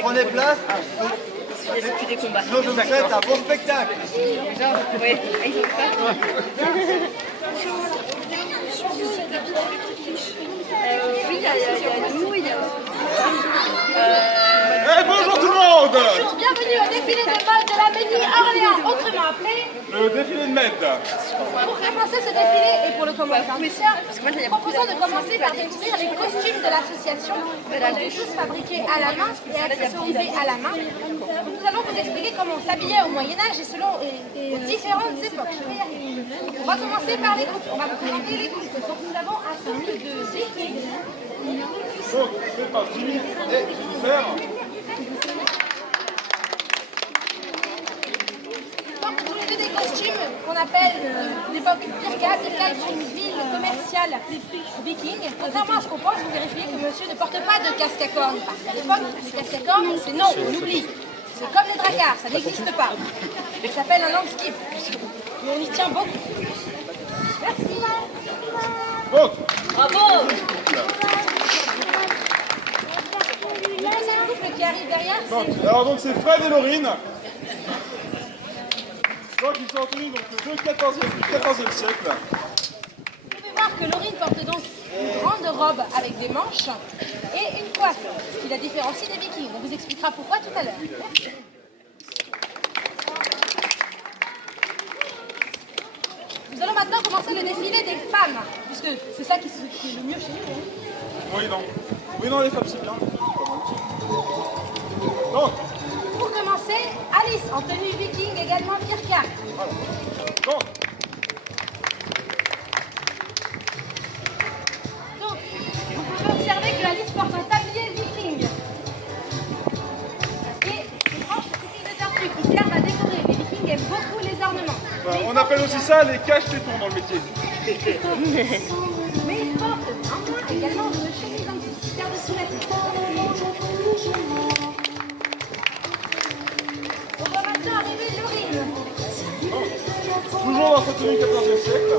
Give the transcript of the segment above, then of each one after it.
Prenez place. C'est plus des combats. Sinon, je vous souhaite un bon spectacle. Genre, ouais, ils ont pas. Oui, il y a nous, il y a... bonjour tout le monde. Bonjour, bienvenue au défilé de mode de la mairie Orléans, autrement appelé Le défilé de mode. Pour commencer ce défilé et pour le commencer, proposons de commencer par découvrir les costumes de l'association, tous fabriqués à la main et accessorisés à la main. Nous allons vous expliquer comment on s'habillait au Moyen-Âge et selon différentes époques. On va commencer par les coupes. On va vous présenter les coupes. Donc nous avons un couple de vikings. Donc, c'est par Jimmy et Jennifer. Portent tous les deux des costumes qu'on appelle l'époque Pirka. Pirka est une ville commerciale viking. Contrairement à ce qu'on pense, vous vérifiez que monsieur ne porte pas de casque à cornes. Parce qu'à l'époque, les casques à cornes, c'est non, on oublie. C'est comme les dracars, ça n'existe pas. Ça s'appelle un landskip. Et on y tient beaucoup. Merci. Donc, Bravo! Le deuxième couple qui arrive derrière, c'est... alors donc c'est Fred et Laurine. Donc ils sont en tenue donc, du 14e siècle. Vous pouvez voir que Laurine porte donc une grande robe avec des manches et une coiffe, ce qui la différencie des vikings. On vous expliquera pourquoi tout à l'heure. Nous allons maintenant commencer le défilé des femmes, puisque c'est ça qui est le mieux chez nous. Oui, non, les femmes c'est bien. Donc, Pour commencer, Alice en tenue viking, également Pirka. voilà. Donc, Donc, vous pouvez observer que Alice porte un tablier viking. Et une branche de tortue qui servent à décorer. Les vikings aiment beaucoup les ornements. on appelle aussi ça les cache-tétons dans le métier. Mais ils portent en moins également une chemise en dessous qui sert de sous-vêtement. On va maintenant arriver Laurine. Toujours dans cette tenue 14e siècle.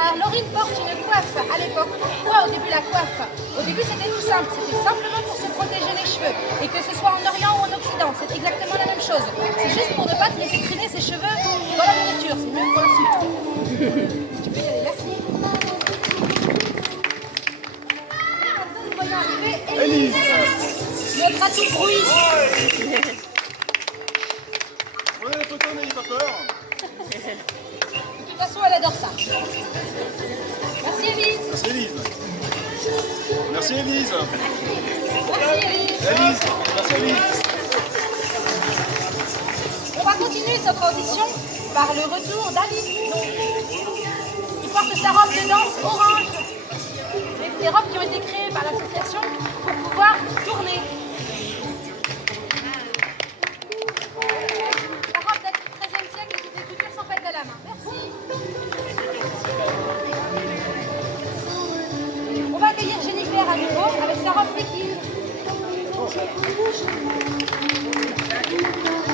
Alors Laurine porte une coiffe à l'époque. Pourquoi au début la coiffe? Au début c'était tout simple, c'était simplement pour se protéger les cheveux. Et que ce soit en Orient ou en Occident, c'est exactement la même chose. C'est juste pour ne pas te laisser traîner ses cheveux dans la nourriture, c'est mieux pour la suite. Tu peux y aller, merci. Et maintenant nous voyons arriver Élise. Notre atout bruit. Prenez les photos, n'ayez pas peur. De toute façon, elle adore ça. Merci Élise. Merci Élise. Merci Élise. Merci Élise. Élise, merci Élise. On va continuer cette transition par le retour d'Alice. Il porte sa robe de danse orange. Des robes qui ont été créées par l'association pour pouvoir tourner. La robe date du XIIIe siècle et toutes les coutures sont faites à la main. Merci. On va accueillir Jennifer à nouveau avec sa robe viking.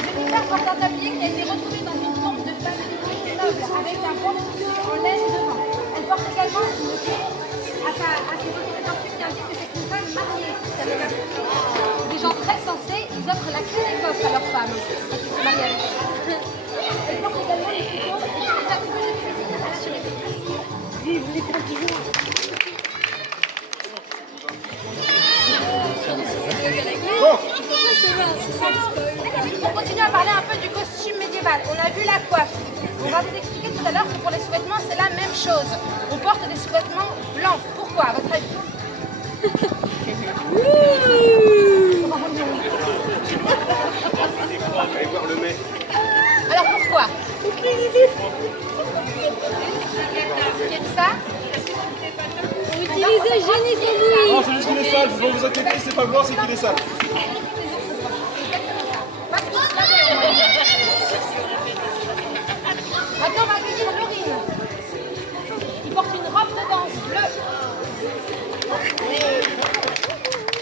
Jennifer porte un tablier qui a été retrouvé dans une tombe de femme viking noble avec un bon en laine devant. Elle porte également une clé à ses côtés de tortue qui indique que c'est une femme mariée. Des gens très sensés, ils offrent la clé des coffres à leurs femmes quand ils se marient avec elles. Elle porte également les couteaux et des attributs de cuisine à la cheminée. Vive les papillons! On continue à parler un peu du costume médiéval. On a vu la coiffe. On va vous expliquer tout à l'heure que pour les sous-vêtements, c'est la même chose. On porte des sous-vêtements blancs. Pourquoi, à votre avis? Alors pourquoi? Ça? Pour utiliser génie Non, c'est juste qu'il est sale, vous vous inquiétez, c'est pas blanc, c'est qu'il est sale. Maintenant, on va accueillir Laurine. Il porte une robe de danse bleue.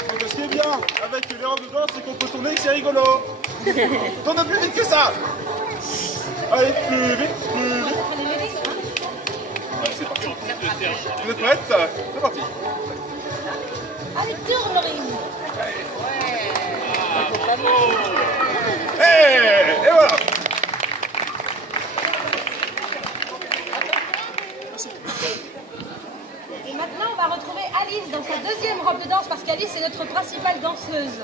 Donc, ce qui est bien avec les robes de danse, c'est qu'on peut tourner et que c'est rigolo. Tournez plus vite que ça. Allez, plus vite, plus vite. Ouais, c'est parti. Vous êtes prêtes? C'est parti. Allez, tourne, Laurine. Et voilà. Et maintenant, on va retrouver Alice dans sa deuxième robe de danse parce qu'Alice est notre principale danseuse.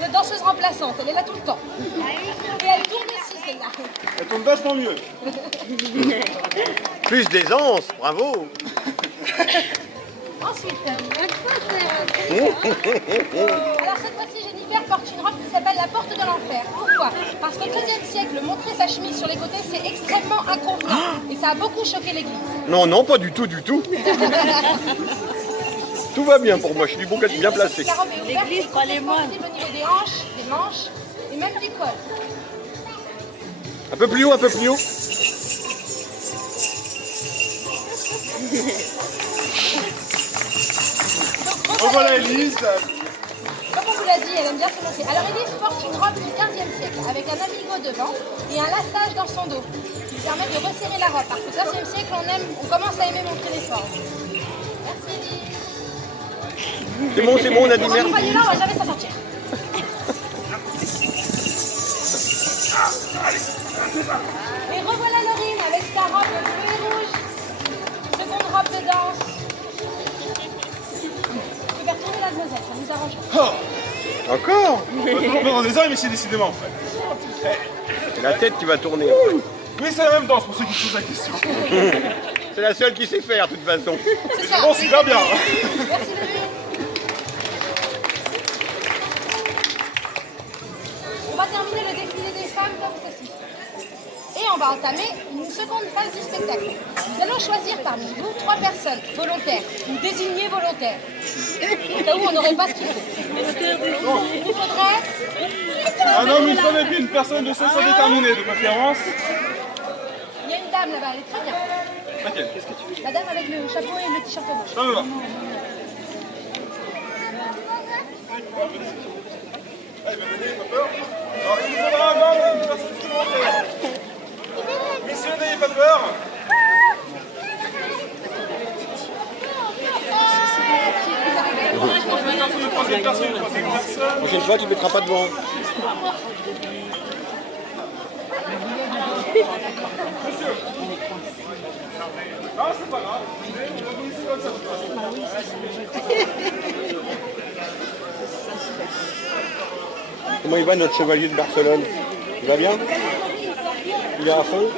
Notre danseuse remplaçante, elle est là tout le temps. Et elle tourne ici, celle-là. Elle tourne vachement mieux. Plus d'aisance, bravo. Ensuite, alors cette fois-ci, Jennifer porte une robe qui s'appelle la porte de l'enfer. Pourquoi? Parce qu'au XIIIe siècle, montrer sa chemise sur les côtés, c'est extrêmement inconvenant. Et ça a beaucoup choqué l'église. Non, non, pas du tout, du tout. Tout va bien pour moi, je suis bien placé. La robe est ouverte, L'église, pas les moines. au niveau des hanches, des manches et même du col. Un peu plus haut, un peu plus haut. Donc voilà Elise. Comme on vous l'a dit, elle aime bien se montrer. Alors Elise porte une robe du XVe siècle avec un amigo devant et un lassage dans son dos qui lui permet de resserrer la robe. Parce qu'au XVe siècle, on commence à aimer montrer les formes. Merci Elise. C'est bon, on a dit merci. Croyez-la, on va jamais s'en sortir. Et revoilà Laurine avec sa robe bleue et rouge. Seconde robe de danse. Tu peux faire tourner la demoiselle, ça nous arrange. Oh, Encore? on va toujours dans des heures, mais c'est décidément. C'est la tête qui va tourner. Oui, c'est la même danse pour ceux qui se posent la question. C'est la seule qui sait faire, de toute façon. C'est ça. Bon, c'est bien bien. Merci Laurine. On va terminer le défilé des femmes comme ceci. Et on va entamer une seconde phase du spectacle. Nous allons choisir parmi vous 3 personnes volontaires ou désignées volontaires. Au cas où on n'aurait pas ce qu'il faut. Il nous faudrait Un homme, une femme et puis une personne de sexe indéterminé de préférence. Il y a une dame là-bas, elle est très bien. Laquelle? Qu'est-ce que tu veux? La dame avec le chapeau et le t-shirt rouge. Non, non, non. Allez, venez, pas peur. Alors, il nous faudra un homme et une personne supplémentaire. Messieurs, n'ayez pas peur. Une troisième personne. La prochaine fois, tu ne mettras pas devant. Monsieur. Ah, c'est pas grave. On va vous laisser comme ça. Comment il va notre chevalier de Barcelone? Il va bien? Il est à fond?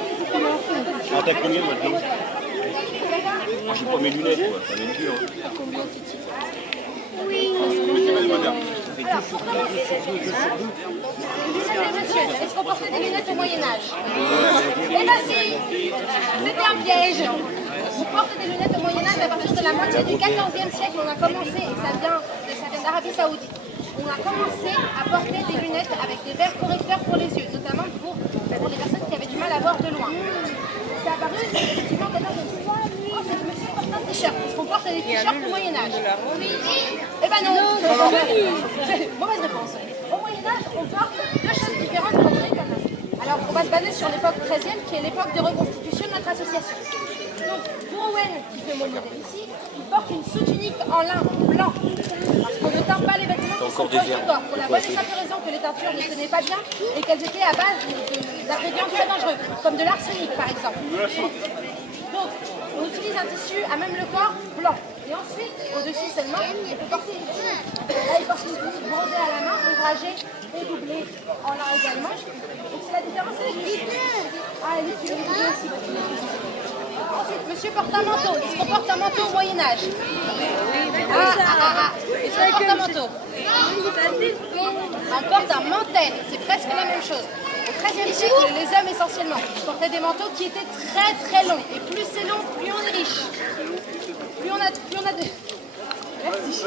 Ah, t'as combien maintenant? Ah, j'ai pas mes lunettes, quoi. Ça va être dur. Alors, pour commencer cette émission, est-ce qu'on portait des lunettes au Moyen-Âge? Eh bien si, c'était un piège. On porte des lunettes au Moyen-Âge à partir de la moitié du XIVe siècle. On a commencé, et ça vient d'Arabie Saoudite. On a commencé à porter des lunettes avec des verres correcteurs pour les yeux, notamment pour les personnes qui avaient du mal à voir de loin. C'est apparu, effectivement, quelqu'un de oh, c'est le monsieur porte un t-shirt. Est-ce qu'on porte des t-shirts au Moyen-Âge? Eh ben non, mauvaise réponse. Au Moyen-Âge, on porte 2 choses différentes pour les canons. Alors, on va se baser sur l'époque 13e, qui est l'époque de reconstitution de notre association. Donc, pour Owen, qui fait mon modèle ici, il porte une sous-tunique en lin blanc. Parce qu'on ne teint pas les vêtements qui sont proches du corps. Pour la bonne et simple raison que les teintures ne tenaient pas bien et qu'elles étaient à base d'ingrédients très dangereux, comme de l'arsenic par exemple. Donc, on utilise un tissu à même le corps blanc. Et ensuite, au-dessus seulement, on peut porter une tunique. Là, il porte une tunique brodée à la main, ouvragée et doublée en lin également. Donc, c'est la différence avec les ah, elle est doublée aussi. Ensuite, monsieur porte un manteau. Est-ce qu'on porte un manteau au Moyen-Âge? Est-ce qu'on porte un manteau? On porte un mantel. C'est presque la même chose. Au XIIIe siècle, les hommes essentiellement portaient des manteaux qui étaient très très longs. Et plus c'est long, plus on est riche. Plus on a de... Merci.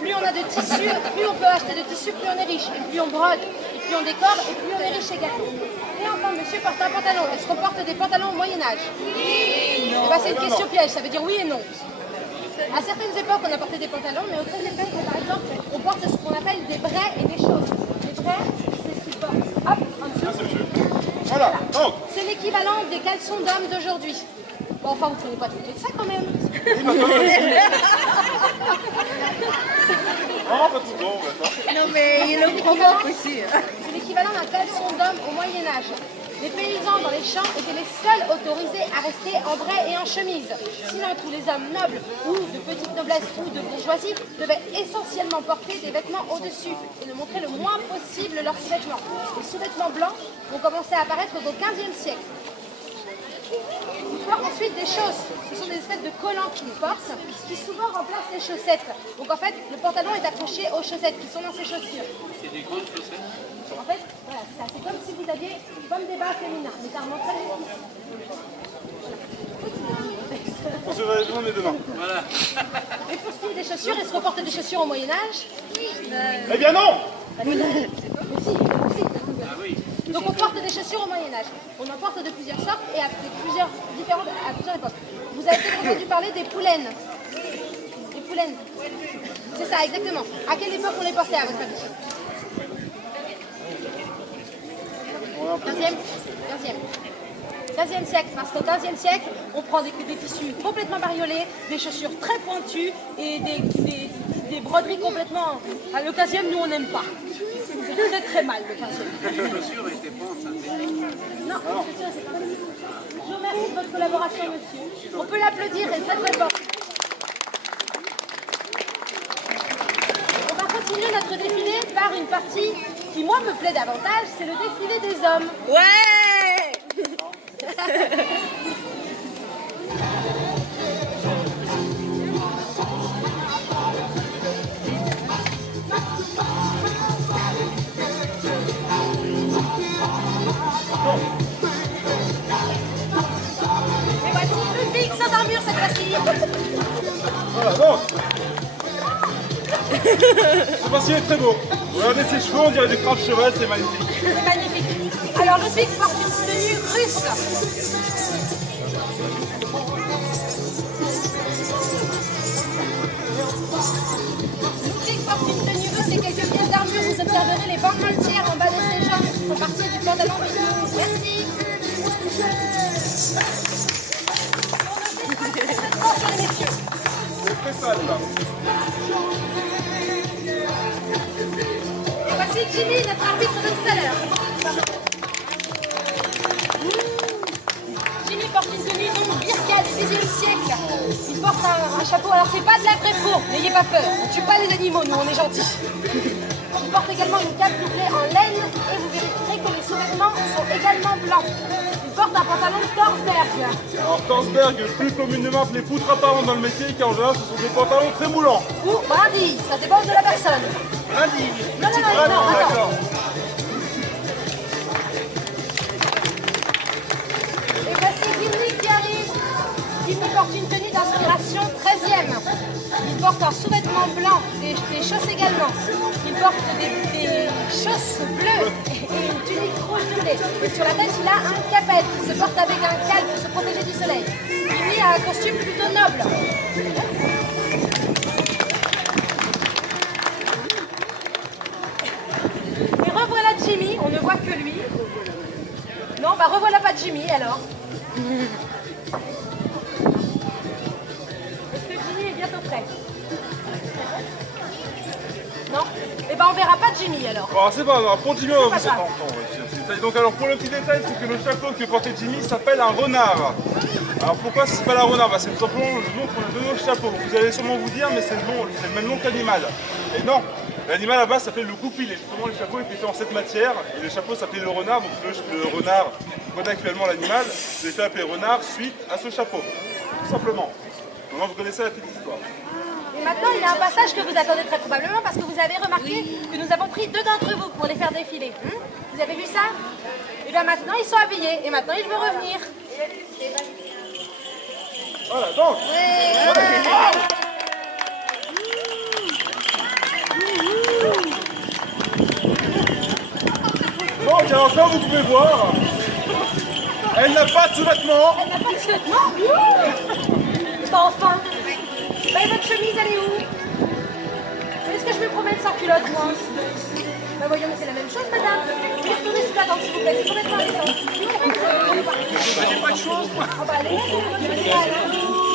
Plus on a de tissu, plus on peut acheter de tissu, plus on est riche. Et plus on brode, et plus on décore, et plus on est riche également. Et enfin, monsieur porte un pantalon. Est-ce qu'on porte des pantalons au Moyen-Âge? Oui. Eh ben, c'est une question piège, ça veut dire oui et non. À certaines époques, on a porté des pantalons, mais au XIIIe siècle, par exemple, on porte ce qu'on appelle des braies et des choses. Les braies, c'est ce qu'ils portent. Hop, en dessous. Voilà. Donc, c'est l'équivalent des caleçons d'hommes d'aujourd'hui. Bon, enfin, vous ne pouvez pas tout de ça quand même. C'est l'équivalent d'un caleçon d'homme au Moyen-Âge. Les paysans dans les champs étaient les seuls autorisés à rester en bray et en chemise. Sinon, tous les hommes nobles ou de petite noblesse ou de bourgeoisie devaient essentiellement porter des vêtements au-dessus et ne montrer le moins possible leurs sous-vêtements. Les sous-vêtements blancs ont commencé à apparaître au XVe siècle. Ils portent ensuite des chausses. Ce sont des espèces de collants qu'ils portent, qui souvent remplacent les chaussettes. Donc en fait, le pantalon est accroché aux chaussettes qui sont dans ses chaussures. C'est des grandes chaussettes. En fait, voilà, c'est comme si vous aviez comme des bas féminins, mais ça remonte très vite. On se va les demain. Voilà. Et pour ce qui est des chaussures, est-ce qu'on portait des chaussures au Moyen-Âge? Eh bien non! Ah oui. Donc on porte des chaussures au Moyen-Âge. On en porte de plusieurs sortes et à plusieurs époques. Vous avez peut-être entendu parler des poulaines. Des poulaines. C'est ça, exactement. À quelle époque on les portait, à votre avis? 15e siècle, parce qu'au 15e siècle, on prend des tissus complètement bariolés, des chaussures très pointues et des broderies complètement... Enfin, le 15e, nous, on n'aime pas. C'est très très mal, le 15e. Les chaussures étaient pas en synthétique. Non, les chaussures, c'est pas... Je vous remercie de votre collaboration, monsieur. On peut l'applaudir, elle est très très forte. On va continuer notre défilé par une partie qui, moi, me plaît davantage, c'est le défilé des hommes. Ouais. Et voici Ludwig sans armure cette fois-ci. Voilà, donc. Ce passé est très beau. Regardez ses cheveux, on dirait du cran de cheval, c'est magnifique. C'est magnifique. Alors Ludwig porte une tenue russe. Ludwig porte une tenue russe et quelques pièces d'armure. Vous observerez les bandes entières en bas de ses jambes qui font partie du pantalon viking. Merci. Sur les messieurs. C'est très sale là. Et voici Jimmy, notre arbitre de tout à l'heure. Jimmy porte une tenue donc birka du XVIe siècle. Il porte un chapeau, alors c'est pas de la vraie peau, n'ayez pas peur. On tue pas les animaux, nous on est gentils. Il porte également une cape doublée en laine et vous vérifierez que les sous-vêtements sont également blancs. Il porte un pantalon de Torsberg. Alors Torsberg, plus communément appelé poutre apparente dans le métier, car en général ce sont des pantalons très moulants. Ou brindille, ça dépend de la personne. Lundi. Non, Ah, attends. d'accord. Et voici Jimmy qui arrive. Jimmy porte une tenue d'inspiration 13e. Il porte un sous-vêtement blanc, des chausses également. Il porte des chausses bleues et une tunique rouge doublée. Et sur la tête, il a un capet qui se porte avec un cal pour se protéger du soleil. Jimmy a un costume plutôt noble. Et revoilà Jimmy, on ne voit que lui. Non, bah revoilà pas Jimmy alors. Est-ce que Jimmy est bientôt prêt? Non? Eh ben on verra pas Jimmy alors. Bon, c'est pas grave, pour Jimmy, on va pas vous grave. attendre. Donc alors pour le petit détail, c'est que le chapeau que portait Jimmy s'appelle un renard. Alors pourquoi ça s'appelle un renard? Bah, c'est tout simplement le nom qu'on a donné au chapeau. Vous allez sûrement vous dire, mais c'est le même nom que l'animal. Et non, l'animal là-bas s'appelait le goupil. Et justement, le chapeau était fait en cette matière. Et le chapeau s'appelait le renard. Donc le renard, qu'on a actuellement l'animal, c'est fait appeler renard suite à ce chapeau. Tout simplement. Maintenant, vous connaissez la petite histoire. Et maintenant il y a un passage que vous attendez très probablement parce que vous avez remarqué que nous avons pris 2 d'entre vous pour les faire défiler. Vous avez vu ça? Et bien maintenant ils sont habillés et maintenant ils veulent revenir. Voilà, donc. Donc, alors comme vous pouvez voir, elle n'a pas de sous-vêtements. Elle n'a pas de sous-vêtements? Enfin. Bah, et votre chemise, elle est où? Est-ce que je me promène sans culotte, moi? Bah voyons, mais c'est la même chose, madame. Vous retournez sous la dent, s'il vous plaît. C'est complètement indécent. J'ai pas de chose, moi. Ah bah allez,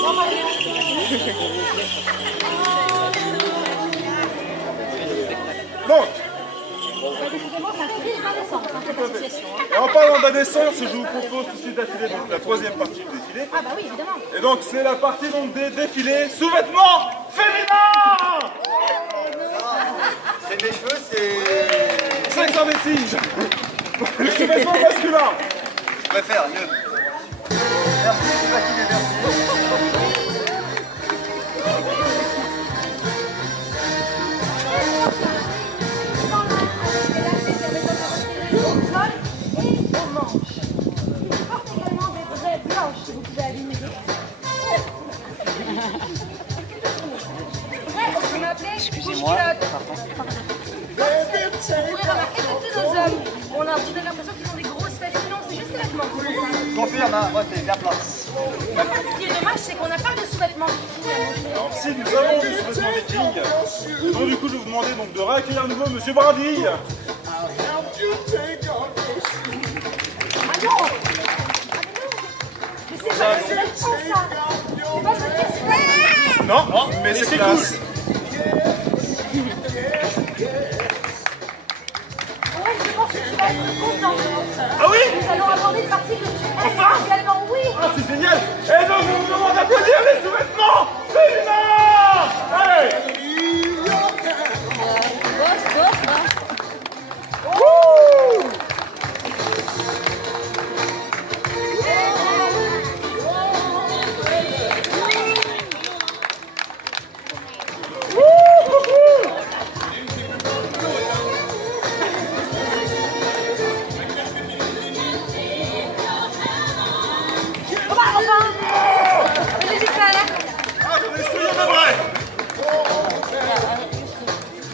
on va aller. Donc, cette association. Et en parlant de la descente, je vous propose tout de suite d'affiner donc la troisième partie du défilé. Ah bah oui, évidemment. Et donc c'est la partie donc des défilés sous-vêtements féminins. C'est mes cheveux, c'est... 500 vestiges. Les sous-vêtements masculins. Je préfère, mieux. Merci, Mathilde, merci. Excusez-moi. Vous pourrez remarquer que tous nos hommes, on a l'impression qu'ils ont des grosses fesses, sinon c'est juste les vêtements. Confirme, hein, moi c'est bien plat. Ce qui est dommage, c'est qu'on n'a pas de sous-vêtements. Alors si nous avons des sous-vêtements vikings, donc du coup je vais vous demander donc de réaccueillir à nouveau Monsieur Brindille. Ah non! Mais c'est pas le sous-vêtement, ça! C'est pas votre question! Non, mais c'est classe. Ouais, je pense que tu vas être content. Ah oui? Nous allons aborder une partie que tu aimes Enfin? également, oui! Ah c'est génial. Et donc je vous demande d'applaudir les sous-vêtements féminins. Allez. Wouh.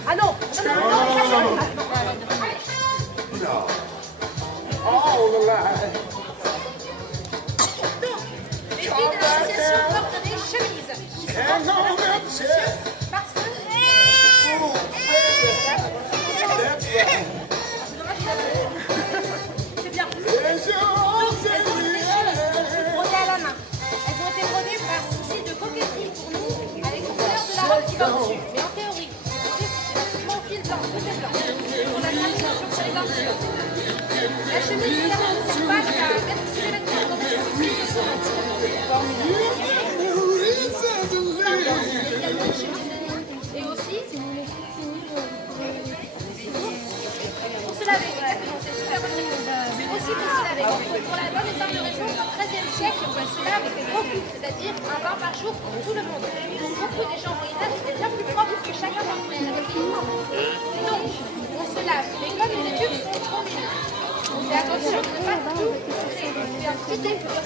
Ah non! Les filles de l'association portent des chemises. Parce que... C'est bien. Donc, elles ont été brodées à la main. Elles ont été brodées par souci de coquetterie pour nous, avec une couleur de la robe qui va dessus. Mais en théorie, c'est absolument fil blanc, tout est blanc. On a traduction sur les peintures. La chemise, évidemment, ne sert pas qu'à mettre sous les vêtements, comme on dit. Et aussi, pour se laver, exactement, c'est une super bonne réponse. C'est aussi pour se laver. Pour la bonne et simple raison qu'au XIIIe siècle, on se lave beaucoup, c'est-à-dire un bain par jour pour tout le monde. Donc beaucoup des gens au Moyen-Âge étaient bien plus propres que chacun d'entre eux. Donc, on se lave, mais comme les tubes sont trop minus, on fait attention de ne pas tout toucher. On fait un petit effort,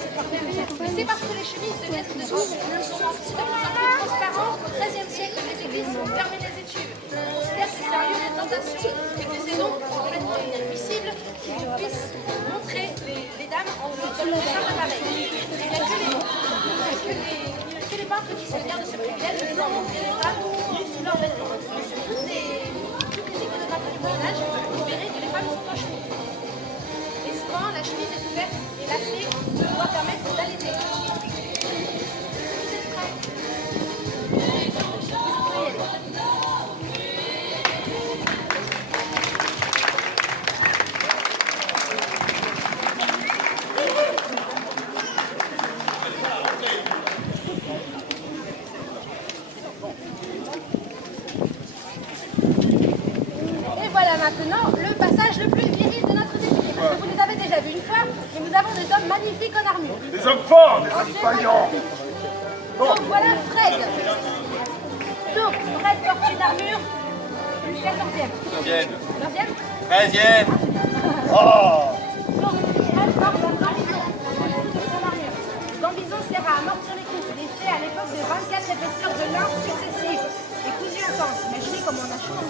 mais c'est parce que les chemises deviennent de plus en plus transparentes qu'au XIIIe siècle, les églises ont fermé les études. On considère que c'est un lieu de tentation et que c'est donc complètement inadmissible qu'ils puissent montrer les dames en dans le simple pareil. Il n'y a que les peintres qui se gardent ce privilège de les montrer les femmes sous leurs vêtements. Toutes les iconographes du Moyen-Âge, vous verrez que les femmes sont en chemise. Et souvent, la chemise est ouverte et lacée doit permettre d'allaiter. Vous êtes prêts? Et voilà maintenant le passage le plus viril de notre défilé. Parce que vous les avez déjà vus une fois, et nous avons des hommes magnifiques en armure. Des hommes forts, des hommes vaillants. Donc voilà Fred. Donc Fred porte une armure. Quelle 14e? 15e? 13e. Oh. Donc Fred porte un gambison. Son armure. Gambison sert à amortir les coups. Il est fait à l'époque de 24 épaisseurs de lin successives et cousus ensemble. Imaginez comme on a chaud.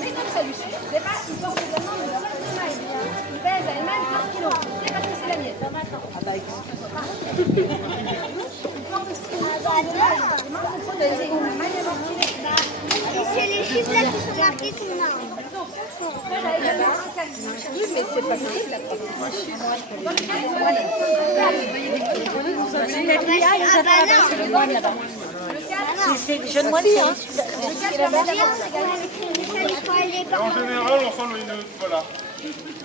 Mais comme ça lui suffit pas, il porte également une seule semaille. Il pèse à elle-même 15 kg. C'est parce que c'est la mienne. Ah bah C'est les chiffres là qui sont marqués sur ma robe. mais c'est pas possible là. C'est jeune moitié. Hein. En général, on sent une... Voilà.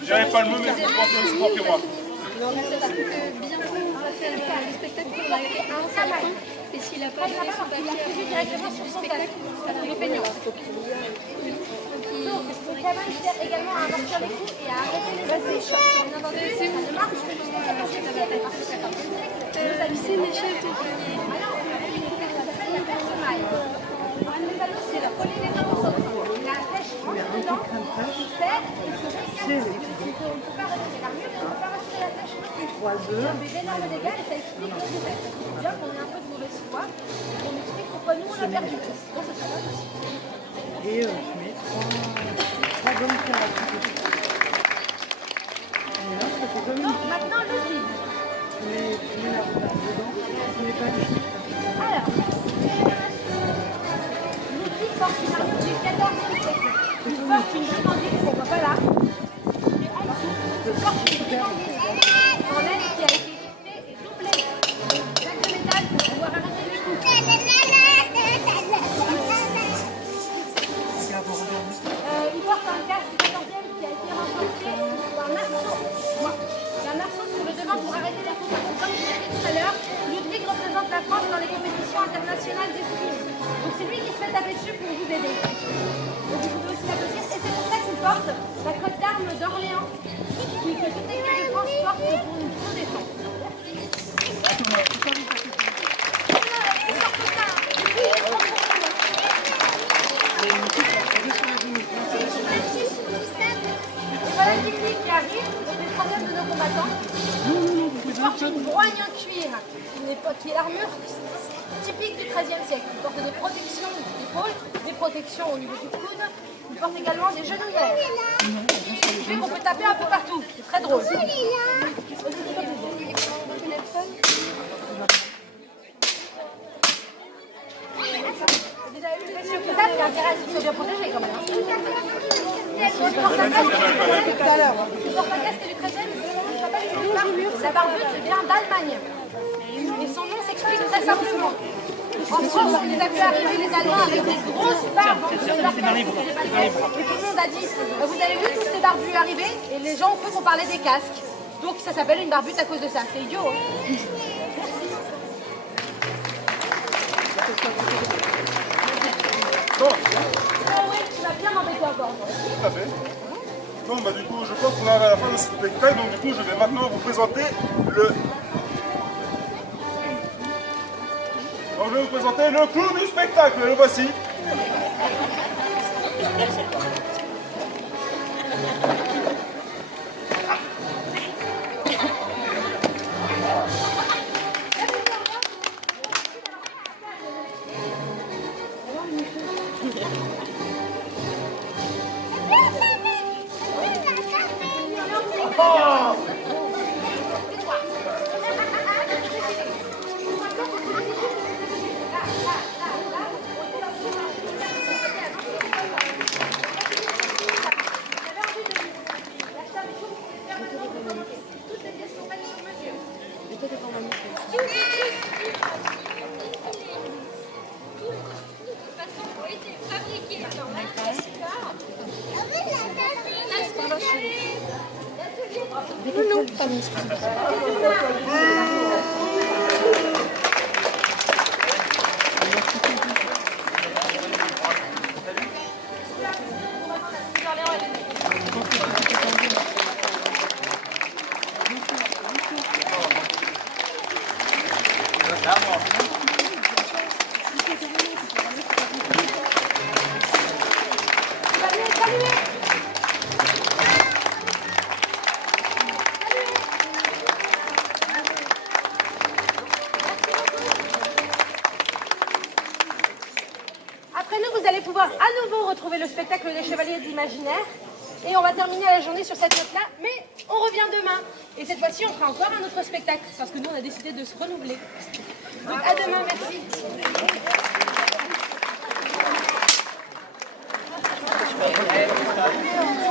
J'avais pas le mot, mais vous pensez aussi fort que moi. Non, mais c'est parce que bientôt, on va faire le spectacle pour l'arrêter à un seul temps. Et s'il n'a pas fait son papier, il prévu directement sur son spectacle. Il est peignant. Donc Kama, il sert également à amortir les coups et à arrêter les essais. C'est où? C'est l'échelle de panier. La perche maille. Les anneaux, c'est la polynésion au sol. La pêche rentre dedans, il serre et se récale. On ne peut pas retirer l'armure, on ne peut pas retirer la pêche non plus. Ça fait d'énormes dégâts et ça explique le fait. C'est bien qu'on ait un peu de mauvaise foi et qu'on explique pourquoi nous on a perdu. Sinon, ce serait pas possible. Et je mets trois bonnes cartes. Et là, ça fait comme Donc maintenant, l'outil. tu mets la roulade dedans, tu mets pas le chute. Alors, l'outil porte une armure du 14e siècle. Il porte une demandille, qu'on ne voit pas là. Et en dessous, il porte une demandille en laine qui a été lissée et doublée. Plaque de métal pour pouvoir arrêter les coups. Il porte un casque du 14e qui a été renforcé d'un arceau. Il y a un arceau sur le devant pour arrêter les coups. Comme je l'ai dit tout à l'heure, Ludwig représente la France dans les compétitions internationales d'escrime. Donc c'est lui qui se fait taper dessus pour vous aider. Donc vous pouvez aussi l'applaudir. Et c'est pour ça qu'il porte la cotte d'armes d'Orléans, que toute l'équipe de France porte pour une défense. Et voilà le technique qui arrive, donc les problèmes de nos combattants. Ils portent une grogne en cuir, qui est l'armure typique du XIIIe siècle. Ils portent des protections d'épaule, des protections au niveau du coude. Ils portent également des genouillères. Ce qui fait qu'on peut taper un peu partout. C'est très drôle. Vous avez vu le monsieur qui tape, il a intérêt à ce qu'il soit bien protégé quand même. Tu portes un casque du 13e, la barbute vient d'Allemagne. Et son nom s'explique très simplement. En France, on les a vu arriver les Allemands avec des grosses barbes sur leur casque. Et tout le monde a dit, vous avez vu tous ces barbus arriver? Et les gens ont cru qu'on parlait des casques. Donc ça s'appelle une barbute à cause de ça. C'est idiot, hein? Bon, Ah oui, tu vas bien m'embêter encore. tout à fait. Bon, bah du coup, je pense qu'on arrive à la fin de ce spectacle, donc du coup, je vais maintenant vous présenter le... Donc, je vais vous présenter le clou du spectacle, le voici. Après nous, vous allez pouvoir à nouveau retrouver le spectacle des Chevaliers de l'Imaginaire. Et on va terminer la journée sur cette note-là, mais on revient demain. Et cette fois-ci, on fera encore un autre spectacle, parce que nous, on a décidé de se renouveler. Donc à demain, merci.